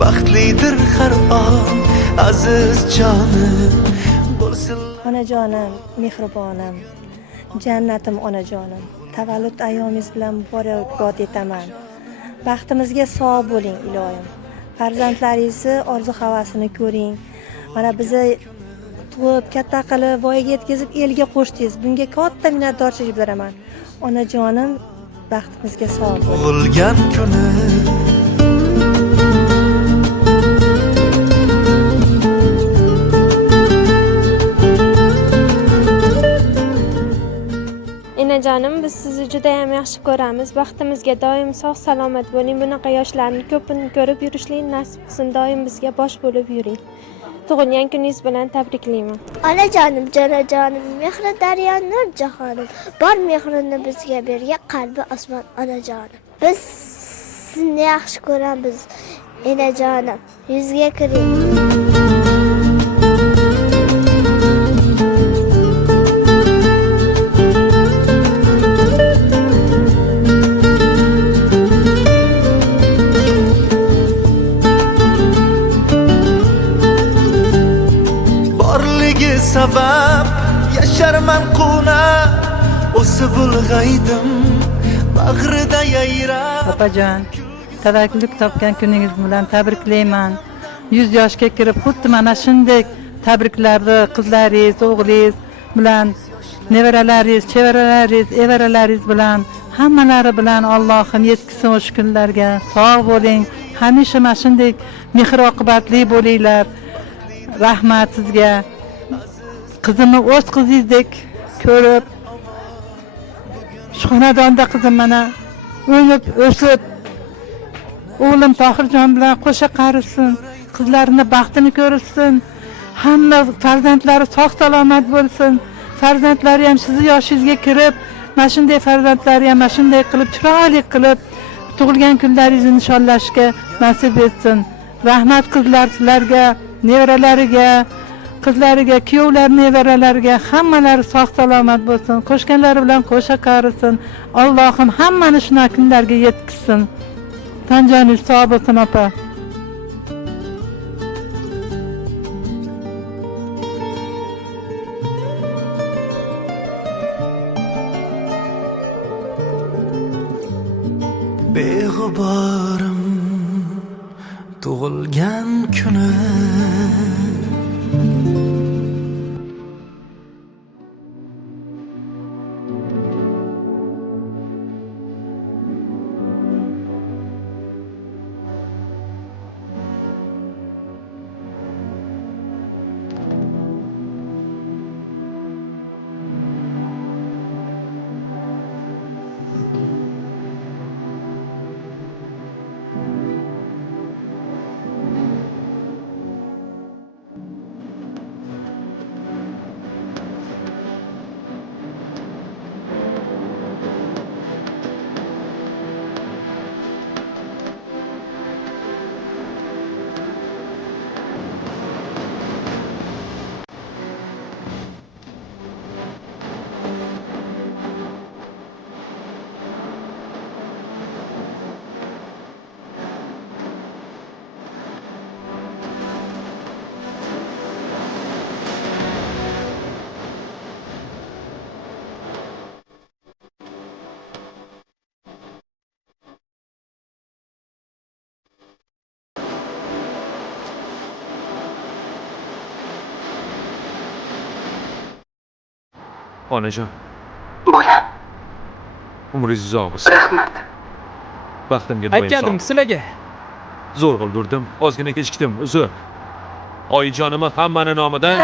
baxtlidir har on aziz jonim bo'lsin. Onajonim, mehribonim, jannatim onajonim. Tavallud ayyomingiz bilan muborakbod etaman. Baxtimizga sog' bo'ling ilohim. Farzandlaringizni orzu-havasini ko'ring. Mana bizni tug'ib, katta qilib, voyaga yetkazib, elga qo'shdingiz. Bunga katta minnatdorchilik bildiraman. Onajonim, baxtimizga sog' bo'ling. Tug'ilgan kuni Enajonim, biz sizni juda ham yaxshi ko'ramiz. Baxtimizga doim sog' salomat bo'ling. Bunaqa yoshlarni ko'pini ko'rib yurishlik nasib qilsin. Doim bizga bosh bo'lib yuring. Tug'ilgan kuningiz bilan tabriklayman. Onajonim, jonajonim, mehri daryo nur jahonim. Bor mehrini bizga bergan qalbi osmon onajonim. Biz sizni yaxshi ko'ramiz, enajonim. Yuzga kiring. sabab yasharman quna o'sib ulg'aydim bag'rida yayrab. Opajon, tavakkuk topgan kuningiz bilan tabriklayman. 100 yoshga kirib, xuddi mana shunday tabriklarni qizlaringiz, o'g'lingiz bilan, nevaralaringiz, chevaralaringiz, evaralaringiz bilan, hammalari bilan Allohim yetkazsin o'sha kunlarga. Sog' bo'ling, hamisha mana shunday mehr oqibatli bo'linglar. Rahmat sizga. Qizimni o'z qizingizdek ko'rib, shu xonadonda qizim mana o'nib, o'sib, o'g'lim Tohirjon bilan qo'sha qarisin, qizlarini baxtini ko'rsin, hamma farzandlari sog' salomat bo'lsin. Farzandlari ham sizni yoshingizga kirib, mana shunday farzandlari ham mana shunday qilib, chiroyli qilib tug'ilgan kunlaringizni nishonlashga nasib etsin. Rahmat qizlar sizlarga, nevaralariga, qizlariga, kuyovlar, nevaralariga hammalari sog' salomat bo'lsin. Qo'shganlari bilan qo'sha qarisin. Allohim hammani shuna kunlarga yetkazsin. Tanjoningiz sog' bo'lsin opa. Beg'uborim tug'ilgan kuni Onajon, Bolam, umringiz uzoq bo'lsin. rahmat. Baxtimga duoyim. Aytgandim sizlarga. Zo'r qildirdim, ozgina kechikdim, uzr. Oyijonimni hammani nomidan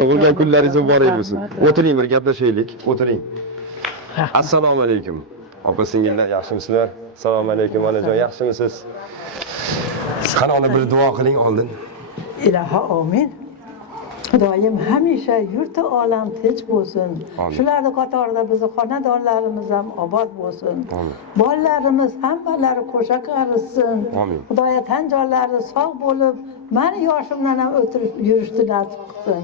Tug'ilgan kunlaringiz muborak bo'lsin. O'tiring, bir gaplashaylik. O'tiring. Assalomu alaykum. Opa singillar, yaxshimisizlar? Assalomu alaykum onajon, yaxshimisiz? Qani ona bir duo qiling oldin. Ilohi omin. Xudoyim hamisha yurti olam tinch bo'lsin. Shularning qatorida bizning xonadonlarimiz ham obod bo'lsin. Bolalarimiz hammalari qo'sha qarishsin. Xudoya tan jonlari sog' bo'lib, meni yoshimdan ham o'tirib yurishni nasib qilsin.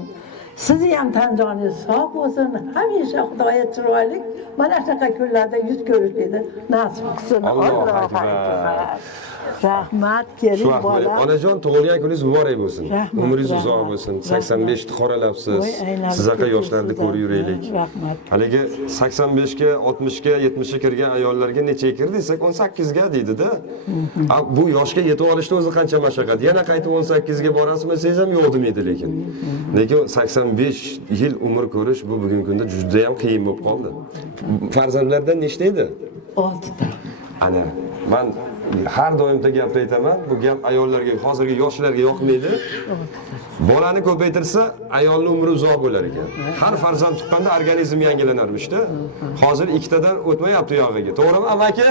Sizni ham tan joningiz sog' bo'lsin. Hamisha Xudoya chiroyli mana shunaqa kunlarda yuz ko'rishni nasib qilsin. Allohu akbar. Rahmat, keling bola. Onajon, tug'ilgan kuningiz muborak bo'lsin. Umringiz uzoq bo'lsin. 85 ni qoralabsiz. Sizaqa yoshlarni ko'rib yuraylik. Rahmat. Haligi 85 ga, 60 ga, 70 ga kirgan ayollarga necha kirdi desak 18 ga deydi-da. Bu yoshga yetib olishda o'zi qancha mashaqqat. Yana qaytib 18 ga borasizmi desangiz ham yo'q demaydi lekin. Lekin 85 yil umr ko'rish bu bugungi kunda juda ham qiyin bo'lib qoldi. Farzandlardan nechta edi? 6 ta. Ana, men har doimda gapni aytaman, bu gap ayollarga, hozirgi yoshlarga yoqmaydi. Bolani ko'paytirsa, ayolning umri uzoq bo'lar ekan. Har farzand tuqqanda organizm yangilanarmish-da. Hozir ikkitadan o'tmayapti yog'iga. To'g'rimi, amaki?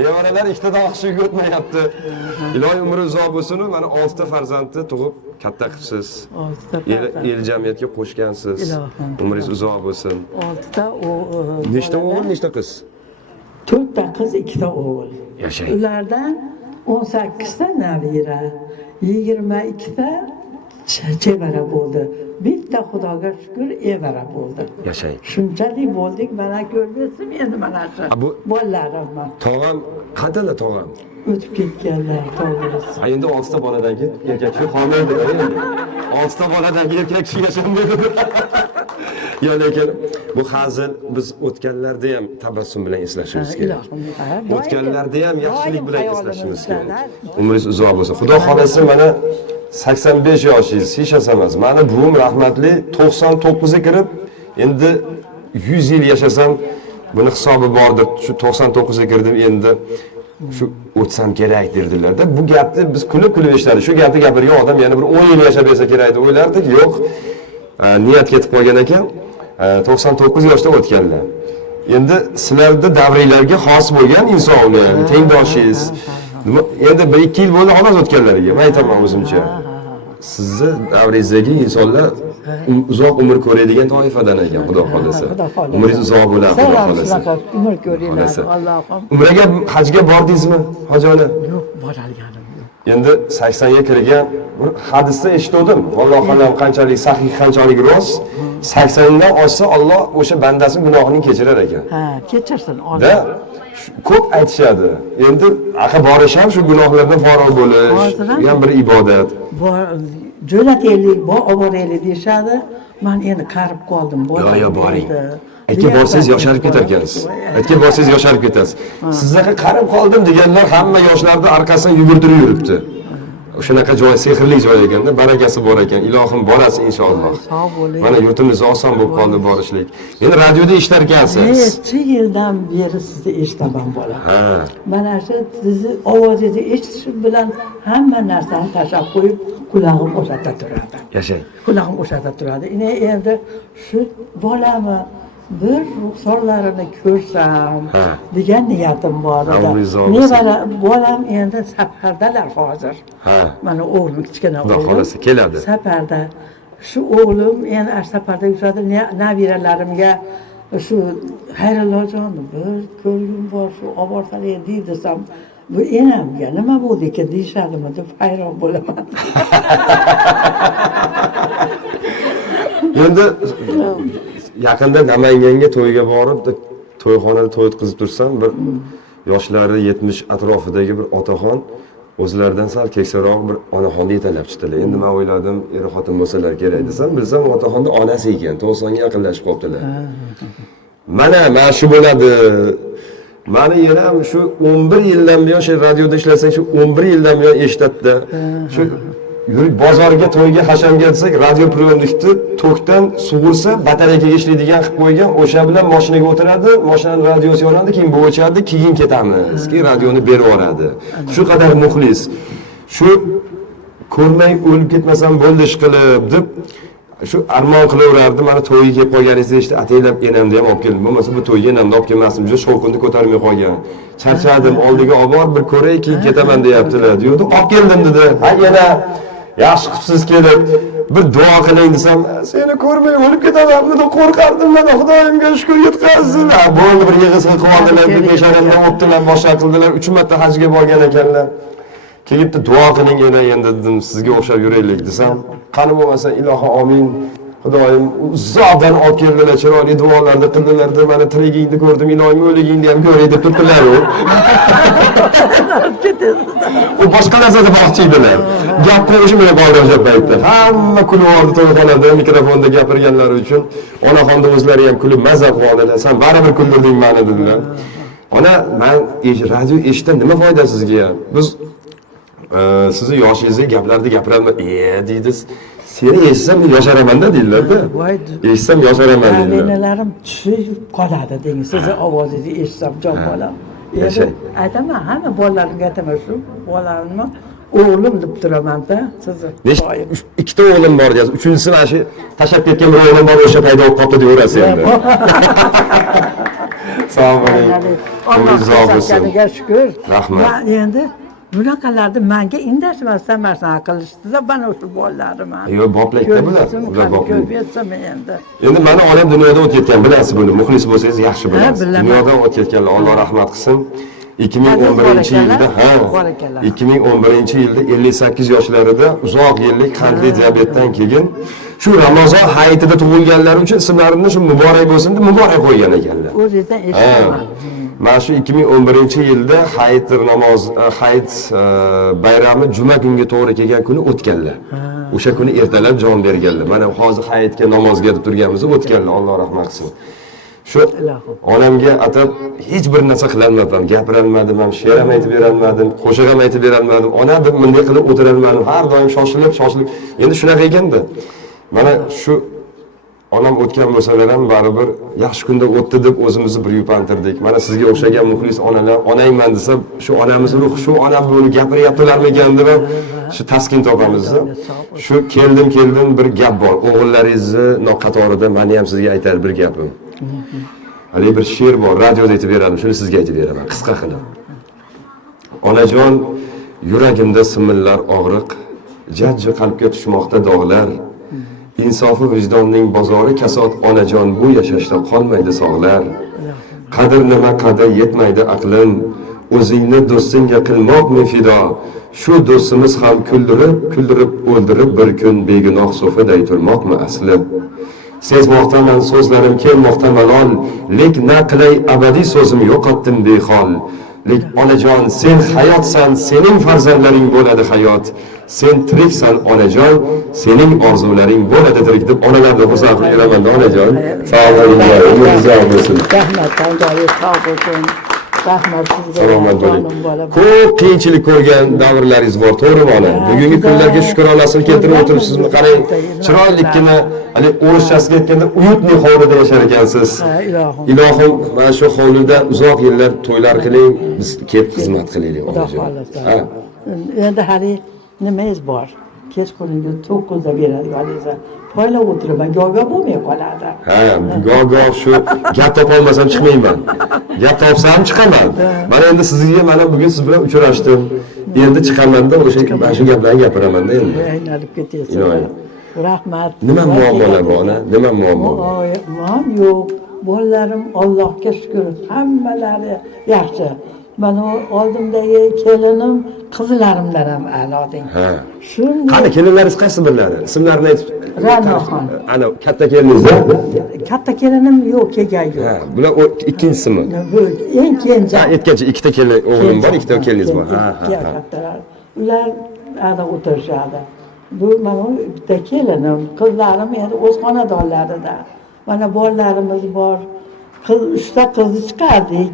Nevaralar ikkitadan oshiga o'tmayapti. Ilohi umri uzoq bo'lsin, mana 6 ta farzandni tug'ib katta qilibsiz. 6 ta. El jamiyatga qo'shgansiz. Umringiz uzoq bo'lsin. 6 ta Nechta o'g'il, nechta qiz? 4 ta qiz, 2 ta o'g'il. Yashang. Ulardan 18 ta nabira, 22 ta chevara bo'ldi. Bitta Xudoga shukr evara bo'ldi. Yashang. Shunchalik bo'ldik, mana ko'rmasim endi mana shu. Bolalarim bor. Tog'am, qantalar tog'am? O'tib ketganlar, to'g'risi. Endi 6 ta boladan keyin erkak kishi homil dedi endi. 6 ta boladan keyin erkak kishi yashamaydi. Ya lekin bu hazil biz o'tganlarda ham tabassum bilan eslashimiz kerak. O'tganlarda ham yaxshilik bilan eslashimiz kerak. Umringiz uzoq bo'lsin. Xudo xolasa mana 85 yoshingiz hech narsa emas. Mani buvim rahmatli 99 ga kirib, endi 100 yil yashasam buni hisobi bordir. Shu 99 ga kirdim, endi shu o'tsam kerak derdilar-da. Bu gapni biz kulib eshitdik. Shu gapni gapirgan odam yana bir 10 yil yashab bersa kerak deb o'ylardik. Yo'q. Niyat ketib qolgan ekan. 99 yoshda o'tganlar. Endi sizlarda davringlarga xos bo'lgan insonlar, tengdoshingiz. Endi 1-2 yil bo'ldi xolos o'tganlariga. Men aytaman o'zimcha. Sizni davringizdagi insonlar uzoq umr ko'radigan toifadan ekan, Xudo xolasa. Umringiz uzoq bo'ladi, Xudo xolasa. Umr ko'ringlar, Allohim. Umraga, hajga bordingizmi, hojona? Yo'q, boralganim yo'q. Endi 80 ga kirgan bir hadisda eshitdim. Alloh alam qanchalik sahih, qanchalik rost. 80 dan oshsa Alloh o'sha bandasi gunohini kechirar ekan. Ha, kechirsin, Alloh. Da ko'p aytishadi. Endi aqa borish ham shu gunohlardan farog' bo'lish, ham bir ibodat. Jo'nataylik, oboraylik deyishadi. Men endi qarib qoldim, bo'ladi. Yo, boring. Aytga borsangiz yosharib ketar ekansiz. Aytga borsangiz yosharib ketasiz. Sizlarga qarib qoldim deganlar hamma yoshlarni orqasidan yugurtirib yuribdi. Shunaqa joy, sehrli joy ekanda, barakasi bor ekan. Ilohim borasiz inshaalloh. Sog' bo'ling. Mana yurtimiz oson bo'lib qoldi borishlik. Endi radioda ishlar ekansiz. Necha yildan beri sizni eshitaman bola. Ha. Mana shu sizni ovozingizni eshitishim bilan hamma narsani tashlab qo'yib, qulog'im o'sha yerda turadi. Yashang. Qulog'im o'sha yerda turadi. Endi shu bolami bir ruxsorlarini ko'rsam Ha. degan niyatim bor edi. Umringiz uzoq bo'lsin. Nevara bolam endi safardalar hozir. Ha. Mana o'g'lim kichkina Xudo o'g'lim. xolasa keladi. Safarda. Shu o'g'lim endi safarda yuradi, nabiralarimga shu Xayrullojon bir ko'rgim bor, shu olib borsalar desam, bu enamga nima bo'ldi ekan deyishadimi deb hayron bo'laman. Endi yaqinda Namanganga to'yga borib, to'yxonada to'y o'tkazib tursam, bir yoshlari 70 atrofidagi bir otaxon o'zlaridan sal keksaroq bir onaxonni yetalab chiqdilar. Endi men o'yladim, er xotin bo'lsalar kerak desam, bilsam otaxonni onasi ekan, 90 ga yaqinlashib qolibdilar. Mana shu bo'ladi. Mani yenam shu 11 yildan buyon shu radioda ishlasak, shu 11 yildan buyon eshitadi. Shu yurib bozorga, to'yga, hashamga desak, radio priemnikni tokdan sug'ursa, batareykaga ishlaydigan qilib qo'ygan, o'sha bilan mashinaga o'tiradi, mashinaning radiosi yonadi, keyin bu o'chadi, keyin ketamiz. Keyin radioni berib yuboradi. Shu qadar muxlis. Shu ko'rmay o'lib ketmasam bo'ldi ish qilib deb shu armon qilaverardi. Mana to'yga kelib qolganingizni eshitib, ataylab enamni ham olib keldim. Bo'lmasa bu to'yga enamni olib kelmasdim. Juda shovqinni ko'tarmay qolgan. Charchadim, oldiga olib bor, bir ko'ray, keyin ketaman deyaptilar. Deydi, olib keldim dedi. Ha, yana yaxshi qilibsiz kelib, bir duo qiling desam, seni ko'rmay o'lib ketaman deb qo'rqardim. Mana Xudoyimga shukr yetkazsin. Bo'ldi, bir yig'isi qildilar, bir besharamdan o'tdilar, boshqa qildilar. 3 marta hajga borgan ekanlar. Kelib duo qiling endi dedim, sizga o'xshab yuraylik desam, qani bo'lmasa ilohi amin. Xudoyim uzoqdan olib keldilar, chiroyli duolarni qildilar deb, mana tirigingni ko'rdim, ilohim o'ligingni ham ko'ray deb turdilar u. U boshqa narsada baxtiydilar. Gap qo'yishi bilan qolgan o'sha paytda. Hamma kulib oldi to'yxonada, mikrofonda gapirganlari uchun. Onaxonda o'zlari ham kulib mazza qildilar. Sen baribir kuldirding meni dedilar. Ona, men radio eshitdim, nima foyda sizga? Biz sizni yoshingizga gaplarni gapiraman. Deydiz. Seni eshitsam yosharaman-da deydilar-da. Eshitsam yosharaman deydilar. Menalarim tushib qoladi deydi. Sizni ovozingizni eshitsam jon bolam. Aytaman, hamma bolalarimga aytaman shu, bolalarimni o'g'lim deb turaman-da, sizni. Ikkita o'g'lim bor deysiz. Uchinchisi mana shu tashab ketgan bir o'g'lim bor, o'sha paydo bo'lib qoldi deyverasiz endi. Sog' bo'ling. Umringiz uzoq bo'lsin. Allohga shukr. Rahmat. Endi bunaqalarni menga indashmasdan maslahat qilishdi-da, mana o'sha bolalarim. Yo'q, boplaydi bular. Ular boplaydi. Ko'paytsam endi. Endi meni onam dunyodan o'tib ketgan, bilasiz buni. Muxlis bo'lsangiz yaxshi bilasiz. Dunyodan o'tib ketganlar, Alloh rahmat qilsin. 2011-yilda, 2011-yilda 58 yoshlarida uzoq yillik qandli diabetdan keyin shu Ramazon hayitida tug'ilganlar uchun ismlarini shu muborak bo'lsin deb muborak qo'ygan ekanlar. O'zingizdan eshitaman. Mana shu 2011-yilda hayit bayrami juma kunga to'g'ri kelgan kuni o'tganlar. O'sha kuni ertalab jon berganlar. Mana hozir hayitga namozga deb turganimizda o'tganlar, Alloh rahmat qilsin. Shu onamga atab hech bir narsa qilolmadim, gapirolmadim, ham she'r ham aytib berolmadim, qo'shiq ham aytib berolmadim. Ona deb bunday qilib o'tirolmadim. Har doim shoshilib. Endi shunaqa ekanda. Mana shu onam o'tgan bo'lsalar ham baribir yaxshi kunda o'tdi deb o'zimizni bir yupantirdik. Mana sizga o'xshagan muxlis onalar, onangman desa, shu onamiz ruhi, shu onam buni gapiryaptilarmikan deb shu taskin topamiz. Shu keldim bir gap bor. O'g'illaringizni qatorida meni ham sizga aytar bir gapim. Hali bir she'r bor, radioda aytib beradim, shuni sizga aytib beraman, qisqa qilib. Onajon, yuragimda simillar og'riq, jajji qalbga tushmoqda dog'lar. Insofi vijdonning bozori kasod, onajon, bu yashashda qolmaydi sog'lar. Qadr nima qadr yetmaydi aqlim, o'zingni do'stingga qilmoqmi fido. Shu do'stimiz ham kuldirib o'ldirib bir kun begunoh sofaday turmoqmi asli. Sezmoqdaman so'zlarim kelmoqda malol, lek na qilay abadiy so'zim yo'qotdim behol. Lek onajon, sen hayotsan, sening farzandlaring bo'ladi hayot. Sen tiriksan onajon, sening orzularing bo'ladi tirik deb onalarni xursand qilib yuraman onajon. Sog' bo'ling, umringiz uzoq bo'lsin. Rahmat, Tandoy, sog' bo'lsin. Rahmat sizga. Salomat bo'ling. Ko'p qiyinchilik ko'rgan davrlaringiz bor, to'g'rimi ona? Bugungi kunlarga shukronasini keltirib o'tiribsizmi? Qarang, chiroylikgina, hali o'rischasiga aytganda uyutli hovlida yashar ekansiz. Ilohim, mana shu hovlida uzoq yillar to'ylar qiling, biz kelib xizmat qilaylik onajon. Endi hali nimangiz bor? kechqurungi 9da beradiganiza poylab o'tiraman go'yo bo'lmay qoladi. Ha, goh shu gap topolmasam chiqmayman. Gap topsam chiqaman. Mana endi sizga mana bugun siz bilan uchrashdim. Endi chiqaman-da o'sha mana shu gaplarni gapiraman-da endi. Aylanib ketasiz. Iloyim. Rahmat. Nima muammolar bor ona? Nima muammo? Muammo yo'q. Bolalarim Allohga shukr, hammalari yaxshi. Mana oldimdagi kelinim, qizlarimlar ham a'loding. Ha. Shunday Qani kelinlaringiz qaysi birlari? Ismlarini aytib. Ra'noxon. Ana katta keliningiz. Katta kelinim yo'q, kelgan yo'q. Ha, bular ikkinchisimi? Bu eng kenja. Ha, aytgancha ikkita kelin o'g'lim bor, ikkita keliningiz bor. Ha, ha. Kattalar. Ular ada o'tirishadi. Bu mana bitta kelinim, qizlarim endi o'z xonadonlarida. Mana bolalarimiz bor. Qiz 3 ta qizni chiqardik.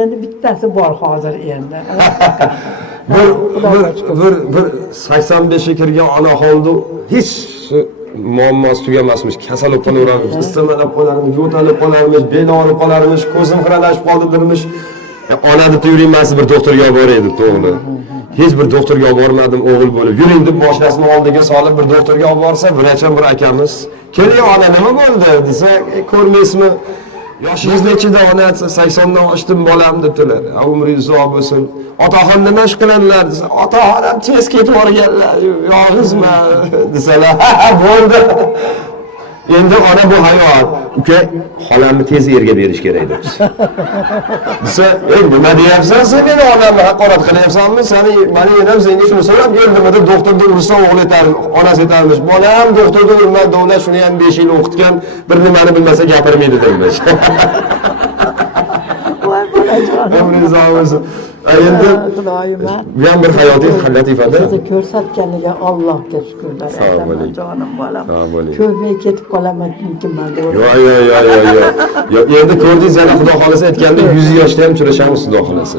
Endi bittasi bor hozir endi. bir 85 ga kirgan onaxonni hech muammosi tugamasmish, kasal bo'lib qolaveramiz, istimalab qolarmiz, yo'talib qolarmiz, bel og'rib qolarmiz, ko'zim xiralashib qoldirmish. Ona deb yurmaysiz, bir doktorga olib boray deb to'g'ri. Hech bir doktorga olib bormadim o'g'il bo'lib. Yuring deb boshlasini oldiga solib bir doktorga olib borsa, vracham bir akamiz, "Keling ona, nima bo'ldi?" desa, "Ko'rmaysizmi? Yoshingiz nechida ona? 80dan oshdim bolam" debdilar. Umringiz uzoq bo'lsin. Otaxon nima ish qiladilar desa, "Otaxon ham tez ketib borganlar, yolg'izman" desalar, "Ha, bo'ldi. Endi ona bu hayot. Uka, xolamni tez erga berish kerak" deb. Desa, "Ey, nima deyapsan sen? Meni onamni haqorat qilyapsanmi? Seni meni erim senga shuni so'rab keldim" deb doktorga ursa o'g'li aytardi, onasi aytarmish. "Bolam doktorga urma, davlat shuni ham 5 yil o'qitgan, bir nimani bilmasa gapirmaydi" demiş. Voy bolajon. Umringiz uzoq bo'lsin. Endi Xudoyim. bu ham bir hayotiy latifada. Sizni ko'rsatganiga Allohga shukrlar aytaman jonim bolam. Sog' bo'ling. Ko'rmay ketib qolaman mumkinman deb. Yo'q. Endi ko'rdingiz, yana Xudo xolasa aytganda 100 yoshda ham uchrashamiz Xudo xolasa.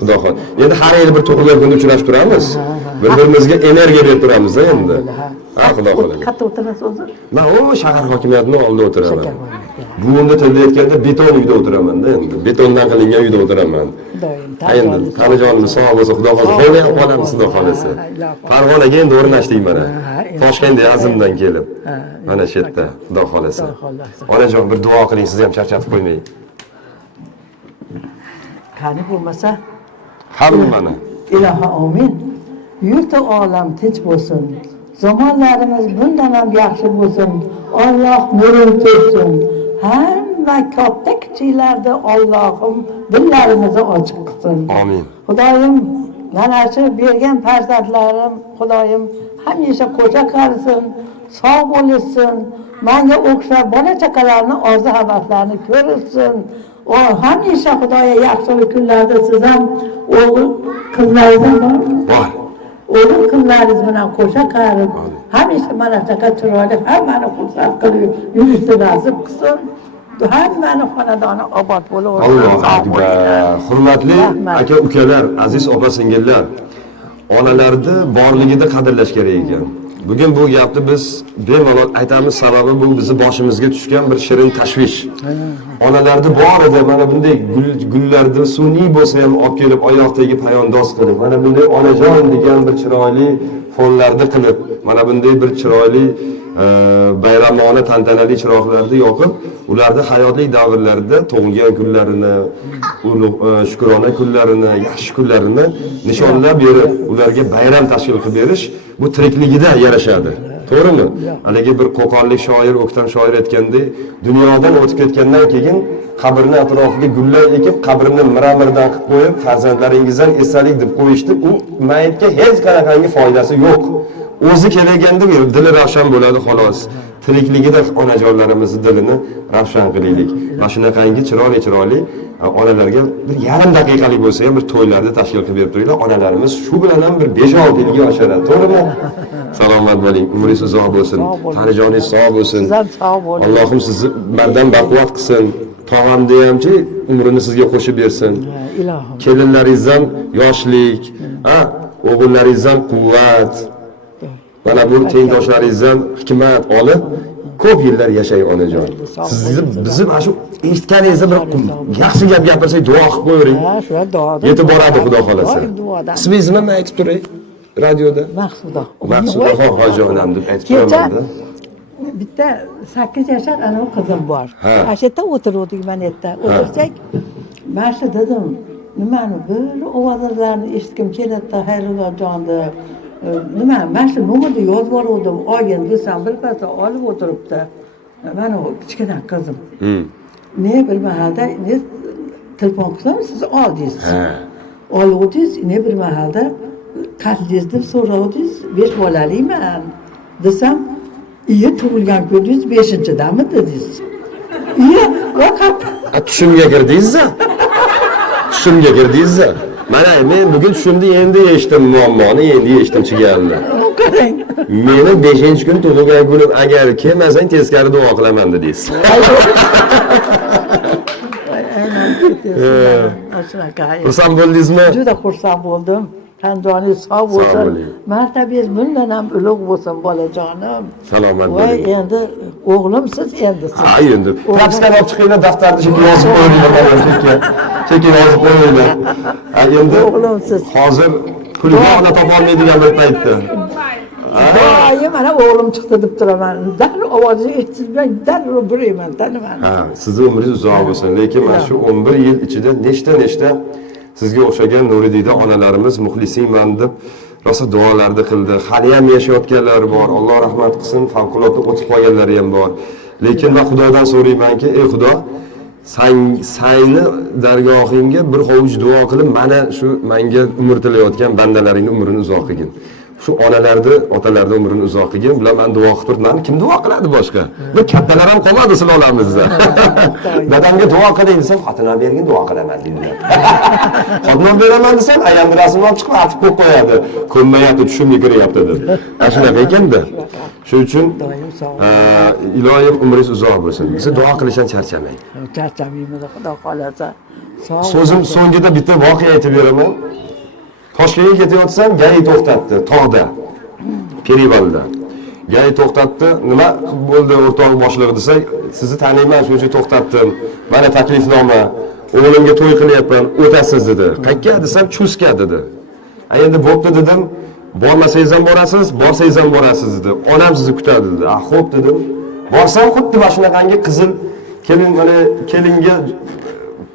Xudo xolasa. Endi har yil bir tug'ilgan kunda uchrashib turamiz. Bir-birimizga energiya berib turamiz endi. Ha, Xudo xolasa. Qayerda o'tirasiz o'zi? Men u shahar hokimiyatining oldida o'tiraman. Buvimni tilda aytganda beton uyda o'tiraman-da endi. Betondan qilingan uyda o'tiraman. Endi qanijonim sog' bo'lsa Xudo xolasa, qo'lga qolamiz Xudo xolasa. Farg'onaga endi o'rnashdik mana. Toshkentda Azimdan kelib. Mana shu yerda Xudo xolasa. Onajon bir duo qiling, sizni ham charchatib qo'ymang. Qani bo'lmasa, Hammani. ilohi omin. Yurti olam tinch bo'lsin. Zamonlarimiz bundan ham yaxshi bo'lsin. Alloh nurini to'ksin. Hamma katta kichiklarda Allohim dillarimizni ochiq qilsin. Amin. Xudoyim mana shu bergan farzandlarim Xudoyim hamisha qo'sha qilsin, sog' bo'lsin. Menga o'xshab bola chaqalarni orzu havaslarini ko'rsin. O hamisha Xudoya yaxshi kunlarda siz ham o'g'il qizlaringiz bormi? Bor. O'g'il qizlaringiz bilan qo'sha qilib, hamisha mana shunaqa chiroyli hammani xursand qilib yurishni nasib qilsin. Hammani xonadoni obod bo'laversin. Allohu akbar. Hurmatli aka ukalar, aziz opa singillar, onalarni borligida qadrlash kerak ekan. Bugun bu gapni biz bemalol aytamiz, sababi bu bizni boshimizga tushgan bir shirin tashvish. Onalarni borida mana bunday gullarni sun'iy bo'lsa ham olib kelib oyoqdagi payondoz qilib, mana bunday onajon degan bir chiroyli fonlarni qilib, mana bunday bir chiroyli bayramona tantanali chiroqlarni yoqib, ularni hayotlik davrlarida tug'ilgan kunlarini, shukrona kunlarini, yaxshi kunlarini nishonlab berib, ularga bayram tashkil qilib berish bu tirikligida yarashadi. To'g'rimi? Haligi bir qo'qonlik shoir, O'ktam shoir aytgandek, dunyodan o'tib ketgandan keyin qabrni atrofiga gullar ekib, qabrini miramirdan qilib qo'yib, farzandlaringizdan esdalik deb qo'yishdi. U mayitga hech qanaqangi foydasi yo'q. O'zi kelganda dili ravshan bo'ladi xolos. Tirikligida onajonlarimizni dilini ravshan qilaylik. Mana shunaqangi chiroyli onalarga bir yarim daqiqalik bo'lsa ham bir to'ylarni tashkil qilib berib turinglar. Onalarimiz shu bilan ham bir 5-6 yilga oshiradi, to'g'rimi? Salomat bo'ling, umringiz uzoq bo'lsin. Qarijoningiz sog' bo'lsin. Siz ham sog' bo'ling. Allohim sizni bardan baquvvat qilsin. Tog'amni hamchi umrini sizga qo'shib bersin. Ilohim. Kelinlaringizdan yoshlik, o'g'illaringizdan quvvat. Mana bu tengdoshlaringizdan hikmat olib, ko'p yillar yashang onajon. Sizni bizni mana shu eshitganingizda bir yaxshi gap gapirsak, duo qilib qo'ying. Ha, shu duoda. Yetib boradi Xudo xolasa. Ismingiz nima aytib turing? radioda? Maqsuda. Maqsuda xojonim deb aytib Kecha qo'yamanda. bitta 8 yashar anavi qizim bor. Ha. Ana shu yerda o'tirdik mana yerda. O'tirsak, mana shu dedim, nimani bir ovozlarni eshitgim keladi, Xayrullojonda. Nima, mana shu nomerni yozib yubordim. Olgin desam, bir pasda olib o'tiribdi. Mana u kichkina qizim. Ne bir mahalda ne telefon qilsam, siz oldingiz. Ha. Oluvdingiz, ne bir mahalda qanday deb so'ravdingiz, 5 bolaliman desam, "Iya tug'ilgan kuningiz 5-dami?" dedingiz. Iya, vaqat. Tushimga kirdingiz-a? Tushimga kirdingiz-a? Mana men bugun tushimda endi eshitdim muammoni, endi eshitdim chigalni. Qarang. Meni 5-kun tug'ilgan kunim agar kelmasang teskari duo qilaman dedingiz. Aynan ketyapsiz. Shunaqa. Xursand bo'ldingizmi? Juda xursand bo'ldim. Tanjoningiz sog' bo'lsin. bo'ling. Martabangiz bundan ham ulug' bo'lsin bolajonim. Salomat Voy, bo'ling. endi o'g'limsiz endi siz. Ha, endi. Propiskani olib chiqinglar, daftarni shekil yozib qo'yinglar. Shekil yozib qo'yinglar. Ha, endi O'g'limsiz. hozir pulga ona topa olmaydigan bir paytda. Doim mana o'g'lim chiqdi deb turaman. Darrov ovozni eshitib, darrov burayman, taniman. Ha, sizni umringiz uzoq bo'lsin. Lekin mana shu 11 yil ichida nechta sizga o'xshagan Nuridiyda onalarimiz muxlisingman deb rosa duolarni qildi. Hali ham yashayotganlar bor. Alloh rahmat qilsin, favqulodda o'tib qolganlari ham bor. Lekin men Xudodan so'raymanki, ey Xudo, sayni dargohingga bir hovuch duo qilib, mana shu menga umr tilayotgan bandalaringning umrini uzoq qilgin. Shu onalarni, otalarni umrini uzoq qilgin. Bular men duo qilib turibman. Kim duo qiladi boshqa? Bu kattalar ham qolmadi sizlarmizda. Dadamga duo qiling desam, xotinam bergin duo qilaman deydilar. Xotinam beraman desam, ayamni rasmini olib chiqib atib qo'yib qo'yadi. Ko'nmayapti, tushimga kiryapti deb. Shunaqa ekanda. Shuning uchun iloyim umringiz uzoq bo'lsin. Siz duo qilishdan charchamang. Charchamaymiz, Xudo xolasa. Sog' So'zim so'ngida bitta voqea aytib beraman. Toshkentga ketayotsam, gari to'xtatdi, tog'da. Perivalda. Gari to'xtatdi. Nima bo'ldi o'rtoq boshlig'i desak, sizni taniyman, shuning uchun to'xtatdim. Mana taklifnoma. O'g'limga to'y qilyapman, o'tasiz dedi. Qayerga desam, Chusga dedi. Endi bo'pti dedim. Bormasangiz ham borasiz, borsangiz ham borasiz dedi. Onam sizni kutadi dedi. Xo'p dedim. Borsam xuddi mana shunaqangi qizil kelinga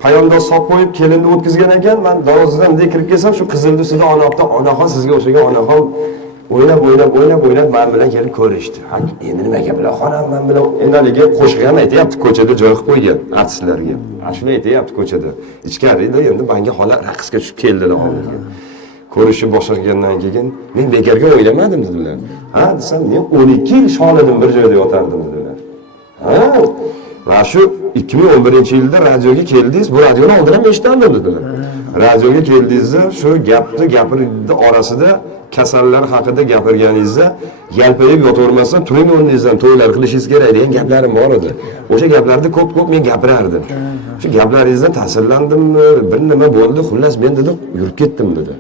payondoz solib qo'yib, kelinni o'tkazgan ekan. Men darvozadan bunday kirib kelsam, shu qizilni ustida onaxon sizga o'xshagan onaxon o'ynab men bilan kelib ko'rishdi. Endi nima gaplar xonam men bilan enaligi qo'shiq ham aytayapti, ko'chada joy qilib qo'ygan artistlarga. Ashula aytayapti ko'chada. Ichkarida endi menga xola raqsga tushib keldilar oldimga. Ko'rishib boshlagandan keyin men bekorga o'ylamadim dedilar. Ha desam, men 12 yil sholidim bir joyda yotardim dedilar. Ha, va shu 2011-yilda radioga keldingiz, bu radioni oldin ham eshitgandim dedilar. Radioga keldingizda shu gapni gapirdi orasida kasallar haqida gapirganingizda yalpayib yotavermasdan turing o'rningizdan to'ylar qilishingiz kerak degan gaplarim bor edi. O'sha gaplarni ko'p men gapirardim. Shu gaplaringizdan ta'sirlandimmi, bir nima bo'ldi, xullas men dedi, yurib ketdim dedi.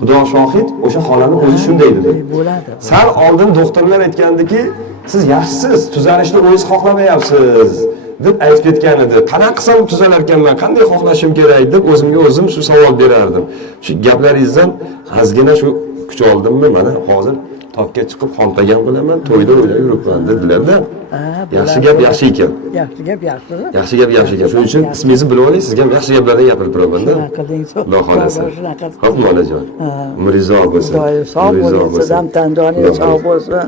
Xudo shohid, o'sha xolaning o'zi shunday dedi. Sal oldin doktorlar aytgandiki, siz yaxshisiz, tuzalishni o'zingiz xohlamayapsiz deb aytib ketgan edi. Qanaqa qilsam tuzalar ekanman, qanday xohlashim kerak deb o'zimga o'zim shu savol berardim. Shu gaplaringizdan ozgina shu kuch oldimmi, mana hozir topga chiqib xontagan bo'laman, to'yda o'ylab yuribman dedilar-da. Yaxshi gap yaxshi ekan. Yaxshi gap yaxshi. Yaxshi gap yaxshi ekan. Shuning uchun ismingizni bilib oling, sizga ham yaxshi gaplardan gapirib turaman-da. Xudo xolasa. Xo'p, molajon. Umringiz uzoq bo'lsin. Sog' bo'ling, siz ham tanjoningiz sog' bo'lsin.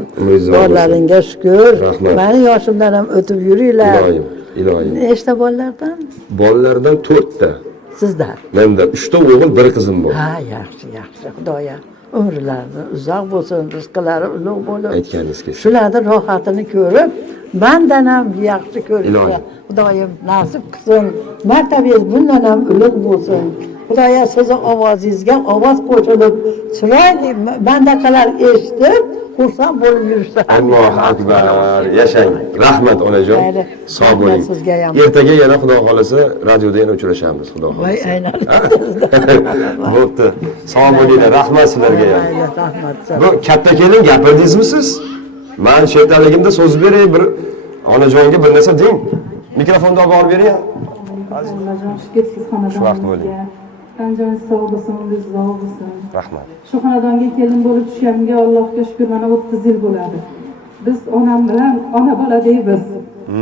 Borlaringga shukr. Meni yoshimdan ham o'tib yuringlar. Iloyim. Nechta bolalardan? Bolalardan 4 ta. Sizda? Menda 3 ta o'g'il, 1 qizim bor. Ha, yaxshi. Xudoya umrlarini uzoq bo'lsin, rizqlari ulug' bo'lib. Aytganingiz kelsin. Shularning rohatini ko'rib, mendan ham yaxshi ko'rishga Xudoyim nasib qilsin. Martabangiz bundan ham ulug' bo'lsin. Xudoya sizni ovozingizga ovoz qo'shilib, chiroyli bandaqalar eshitib, xursand bo'lib yursa. Allohu akbar. Yashang. Rahmat onajon. Sog' bo'ling. Ertaga yana Xudo xolasa radioda yana uchrashamiz, Xudo xolasa. Voy, aynan. Bo'pti. Sog' bo'linglar. Rahmat sizlarga ham. Rahmat. Bu katta kelin gapirdingizmi siz? Men chetdaligimda so'z beray, bir onajonga bir narsa deng. Mikrofonni olib bering. Onajon, shukr siz xonadoningizga Tanjoningiz sog' bo'lsin, umringiz uzoq bo'lsin. Rahmat. Shu xonadonga kelin bo'lib tushganimga Allohga shukr, mana 30 yil bo'ladi. Biz onam bilan ona bola deymiz.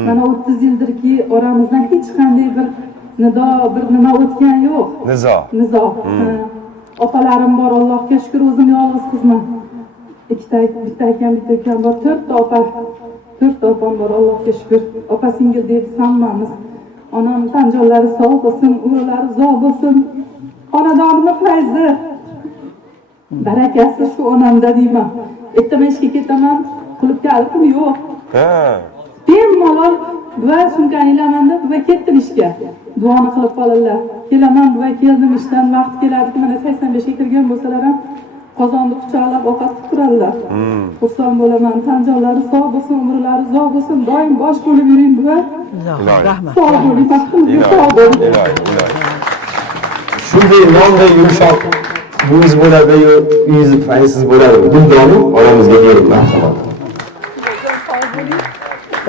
Mana 30 yildirki oramizdan hech qanday bir nido, bir nima o'tgan yo'q. Nizo. Opalarim bor, Allohga shukr, o'zim yolg'iz qizman. Bitta akam, bitta ukam bor, 4 ta opa. 4 ta opam bor, Allohga shukr. Opa singil deb hammamiz. Onam tanjonlari sog' bo'lsin, umrlari uzoq bo'lsin. Xonadonimni fayzi, barakasi shu onamda deyman. Ertaman ishga ketaman, qilib kalitim yo'q. Bemalol buva sumkaniylamanda, buva ketdim ishga. Duoni qilib qolinglar. Kelaman, buva keldim ishdan, vaqt keladi, mana 85 ga kirgan bo'lsalar ham qozonni quchoqlab ovqat qilib turadilar. Xursand bo'laman, tanjonlari sog' bo'lsin, umrlari uzoq bo'lsin, doim bosh bo'lib yuring buva. Rahmat. Sog' bo'ling, baxtimizga sog' bo'ling. Shunday nonday yumshoq buvingiz bo'ladi-yu, uyingiz faysiz bo'ladi. Guldonu oramizga kelib marhamat.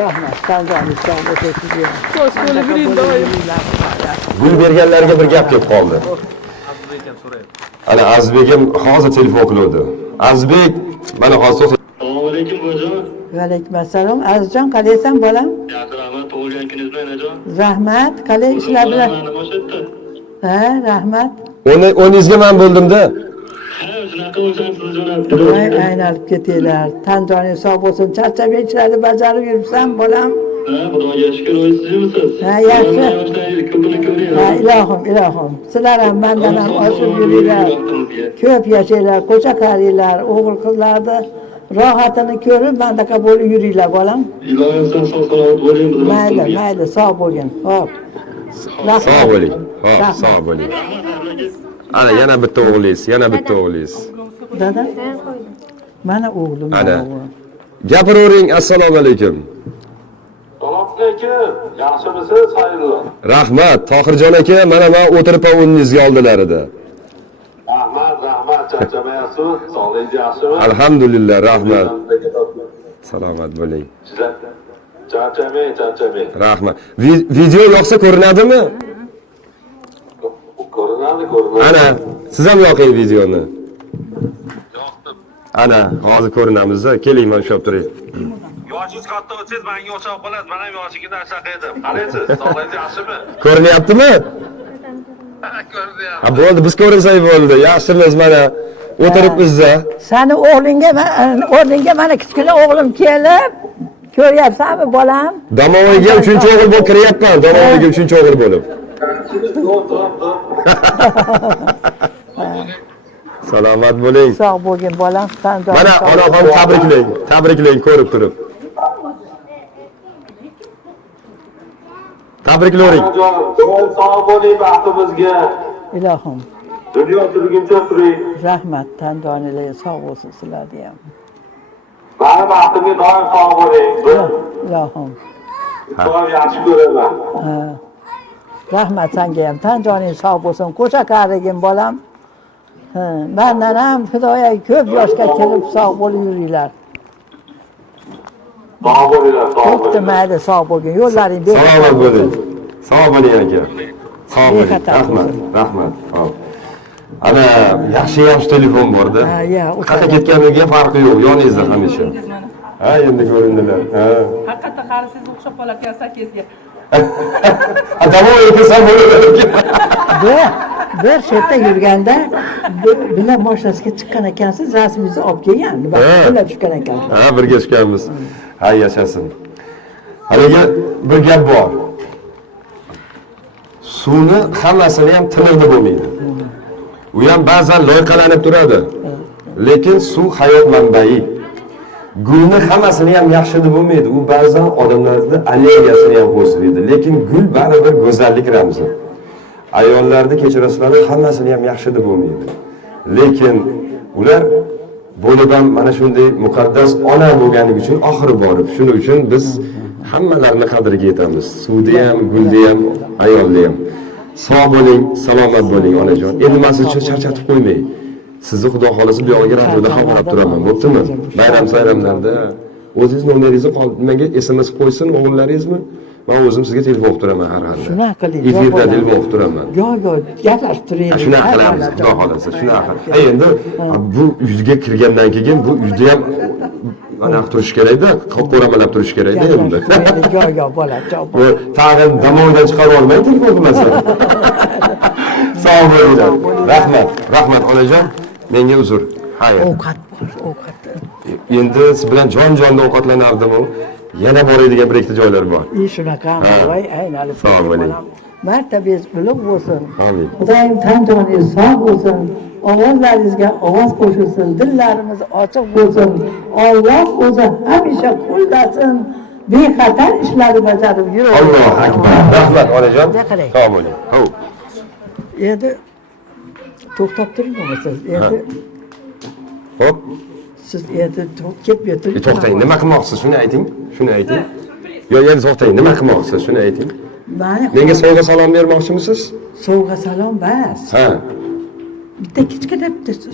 Rahmat. Tanjoningiz sog' bo'lsin sizga. Bosh bo'lib yuring doim. Gul berganlarga bir gap kelib qoldi. Ana Azizbegim hozir telefon qiluvdi. Azizbek, mana hozir Assalomu alaykum bojo. Va alaykum assalom. Azizjon, qalaysan bolam? Yaxshi, rahmat. Tug'ilgan kuningiz bilan enajon. Rahmat. Qalay ishlar bilan? Ha, rahmat. o'rningizga men bo'ldimda. Ha, shunaqa bo'lsangiz jo'nab Voy, aynalib ketinglar. Tanjoningiz sog' bo'lsin. Charchab ishlarni bajarib yuribsan bolam. Ha, Xudoga shukr, o'zingiz sizmisiz? Ha, yaxshi. Ko'pini ko'ryapman. Ha, ilohim. Sizlar ham mendan ham oshib yuringlar. Ko'p yashanglar, qo'sha qaringlar, o'g'il qizlarni rohatini ko'rib, mendaqa bo'lib yuringlar bolam. Ilohim sog' salomat bo'ling. Mayli, sog' bo'lgin. Xo'p. Sog' bo'ling. Xo'p, sog' bo'ling. Ana yana bitta o'g'lingiz. Dada. Mana o'g'lim. Ana. Gapiravering. Assalomu alaykum. Assalomu alaykum. Yaxshimisiz? Xayrli. Rahmat, Tohirjon aka, mana men o'tiribman o'rningizga oldilarida. Rahmat, charchamayapsizmi? Sog'ligingiz yaxshimi? Alhamdulillah, rahmat. Salomat bo'ling. Charchamang. Rahmat. Video yoqsa ko'rinadimi? Ko'rinadi. Ana, siz ham yoqing videoni. Yoqdim. Ana, hozir ko'rinamiz-da. Keling, men ushlab turay. Yoshingiz katta bo'lsangiz, menga o'xshab qoladi. Men ham yoshligimda shunaqa edim. Qalaysiz? Sog'ligingiz yaxshimi? Ko'rinyaptimi? Ko'ryapman. Ha, bo'ldi, biz ko'rinsak bo'ldi. Yaxshimiz, mana o'tiribmiz-da. Sani o'rningga mana kichkina o'g'lim kelib, ko'ryapsanmi bolam? Domovoyga ham shuncha o'g'il bo'lib kiryapman. Domovoyga shuncha o'g'il bo'lib. Salomat bo'ling. Sog' bo'lgin bolam. Mana onaxon tabriklang ko'rib turib. Tabriklavering. Sog' bo'ling baxtimizga. Ilohim. Dunyo turguncha turing. Rahmat, tanjoninglar sog' bo'lsin sizlarga ham. Mani baxtimga doim sog' bo'ling. Ilohim. Doim yaxshi ko'raman. Rahmat senga ham. Tanjoning sog' bo'lsin. Qo'sha qarigin bolam. Mendan ham Xudoya ko'p yoshga kelib sog' bo'lib yuringlar. Sog' bo'linglar, sog' Bo'pti, mayli, sog' bo'lgin. Yo'llaring Salomat bo'ling. Sog' bo'ling aka. Sog' bo'ling. Rahmat. Hop. Ana yaxshi telefon borda. Qayerga ketganligiga farqi yo'q, yoningizda hamisha. Ha, endi ko'rindilar. Ha. Haqiqatda qari siz o'xshab qolarkan 8 ga. Tamam, o'qisam bo'ladi. Bir shetda yurganda bilan mashinasiga chiqqan ekansiz, rasmingizni olib kelgan. Bular tushgan ekansiz. Ha, birga tushganmiz. Ha, yashasin. Haliga bir gap bor. Suvni hammasini ham timirda bo'lmaydi. U ham ba'zan loyqalanib turadi. Lekin suv hayot manbai. Gulni hammasini ham yaxshi deb bo'lmaydi. U ba'zan odamlarda allergiyasini ham qo'zg'aydi. Lekin gul baribir go'zallik ramzi. Ayollarni kechirasizlar, hammasini ham yaxshi deb bo'lmaydi. Lekin ular bo'lib ham mana shunday muqaddas ona bo'lganligi uchun oxiri borib, shuning uchun biz hammalarni qadriga yetamiz. Suvda ham, gulda ham, ayolda ham. Sog' bo'ling, salomat bo'ling onajon. Endi men sizni charchatib qo'ymay. Sizni Xudo xolisi bu yog'iga radioda xabarlab turaman, bo'ptimi? Bayram sayramlarda o'zingiz nomeringizni nimaga SMS qo'ysin o'g'illaringizmi? Men o'zim sizga telefon qilib turaman har hal. Shunaqa qiling. Efirda telefon qilib turaman. Yo'q, gaplashib turaylik. Shunaqa qilamiz, xudo xolasa, shunaqa. Endi bu uyga kirgandan keyin bu uyda ham anaqa turish kerak-da, qo'ramalab turish kerak-da endi. Yo'q, bo'ladi. Bu tag'in damondan chiqarib olmay telefon qilmasa. Sog' bo'linglar. Rahmat onajon. Menga uzr. Xayr. Ovqat bor, ovqat. Endi siz bilan jon-jonda ovqatlanardim. Yana boradigan bir ikkita joylar bor. Shunaqa, voy, aylanib. Sog' bo'ling. Martabingiz ulug' bo'lsin. Amin. Xudoyim tan joningiz sog' bo'lsin. Ovozlaringizga ovoz qo'shilsin, dillarimiz ochiq bo'lsin. Alloh o'zi hamisha qo'llasin. Bexatar ishlarni bajarib yuring. Allohu akbar. Rahmat onajon. Sog' bo'ling. Hov. Endi to'xtab turing siz. Endi hop. Siz endi kelib yoting. To'xtang, nima qilmoqchisiz? Shuni ayting. Yo, endi to'xtang, nima qilmoqchisiz? Shuni ayting. Menga sovg'a salom bermoqchimisiz? Sovg'a salom bas. Ha. Bitta kichkina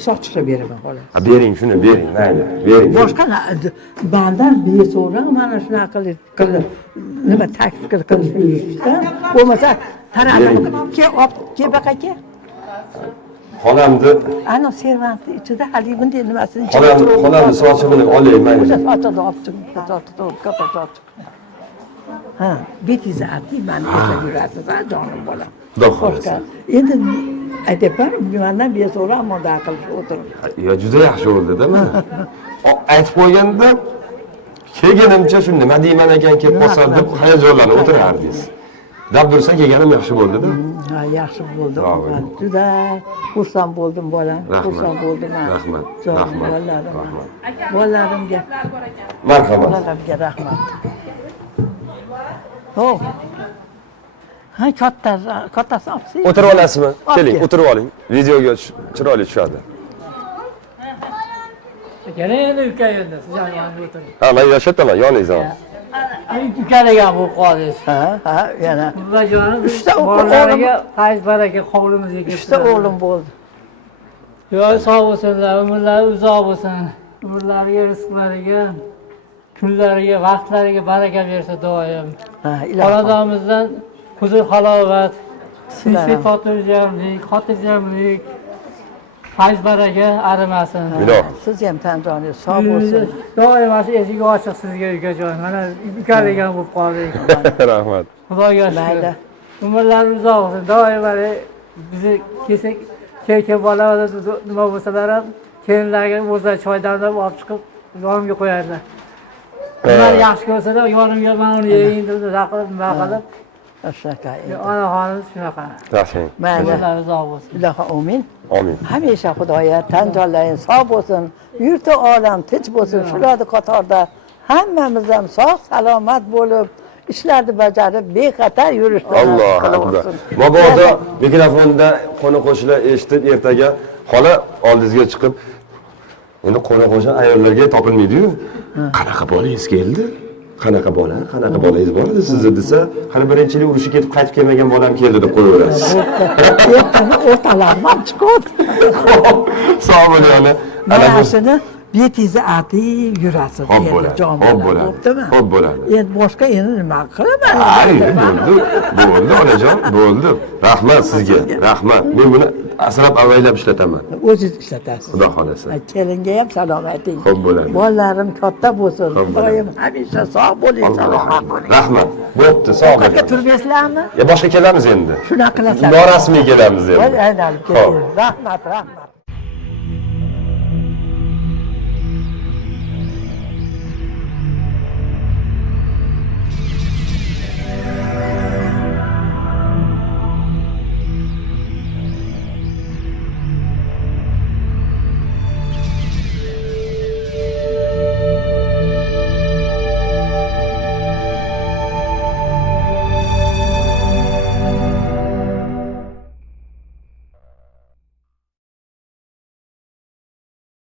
sochiqcha beraman xolos. Ha, bering, shuni bering, mayli. Bering. Boshqa bandan beso'rang mana shunaqa qilib nima taklif qilib yurishda. Bo'lmasa ke baqaka. Xolamni Ana servantni ichida hali bunday nimasini xolamni sochig'ini olay, mayli. O'sha sochini olib chiqib, ha, betiza ati mani eslab yurasiz, jonim bolam. Xudo xolasa. Endi aytayapman, mendan beso'rang moda qilib o'tirib. Yo, juda yaxshi bo'ldi-da mana. Aytib qo'yganda kelganimcha shu nima deyman ekan kelib qolsa deb hayajonlanib o'tirardingiz. Dab dursa kelganim yaxshi bo'ldi-da. Ha, yaxshi bo'ldi. Juda xursand bo'ldim bolam. Xursand bo'ldim. Rahmat. Bolalarimga. Marhamat. Bolalarimga rahmat. Ho. Ha, kattasi olsin. O'tirib olasizmi? Keling, o'tirib oling. Videoga chiroyli tushadi. Yana endi uka endi, siz yonimda o'tiring. Ha, men yashataman, yoningizdan. Ukalagan bo'lib qoldingiz. Ha, yana. Buvajonim, uchta o'g'limga fayz baraka hovlimizga keldi. Uchta o'g'lim bo'ldi. Yo, sog' bo'lsinlar, umrlari uzoq bo'lsin. Umrlariga, rizqlariga, kunlariga, vaqtlariga baraka bersin doim. Ha, ilohim. Xonadonimizdan huzur halovat, tinchlik, xotirjamlik, fayz baraka arimasin. Siz ham tan joningiz sog' bo'lsin. Doim shu eshigi ochiq sizga ukajon. Mana ukalagan bo'lib qoldik. Rahmat. Xudoga shukr. Umrlarimiz uzoq bo'lsin. Doim bizni kelsak, keyin bolalar nima bo'lsalar ham kelinlarga o'zlari choy damlab olib chiqib yonimga qo'yardilar. Ular yaxshi ko'rsalar, yonimga men uni yeying deb raqib nima qilib. Shunaqa. Onaxonimiz shunaqa. Yaxshi. Mayli. Umrlar uzoq bo'lsin. Ilohim amin. Amin. Hamisha Xudoya tan jonlaringiz sog' bo'lsin, yurti olam tinch bo'lsin. Shularni qatorda hammamiz ham sog' salomat bo'lib, ishlarni bajarib, bexatar yurishni. Allohu akbar. Mabodo mikrofonda qo'ni-qo'shnilar eshitib ertaga xola oldingizga chiqib, endi qo'ni-qo'shni ayollarga topilmaydi-yu. Qanaqa bolangiz keldi? Qanaqa bolangiz bor edi sizni desa, hali birinchi yil urushga ketib qaytib kelmagan bolam keldi deb qo'yaverasiz. O'rtalarman chiqadi. Sog' bo'ling ona. Mana shuni betiza ati yurasiz endi jonim. Xo'p bo'ladi. Endi boshqa endi nima qilaman? Bo'ldi onajon, bo'ldi. Rahmat sizga. Rahmat. Men buni asrab avaylab ishlataman. O'zingiz ishlatasiz. Xudo xolasa. Kelinga ham salom ayting. Xo'p bo'ladi. Bolalarim katta bo'lsin. Doim hamisha sog' bo'ling, salomat bo'ling. Rahmat. Bo'pti, sog' bo'ling. Qanaqa turmaysizlarmi? Boshqa kelamiz endi. Shunaqa qilasizlar. Norasmiy kelamiz endi. Aylanib keling. Rahmat.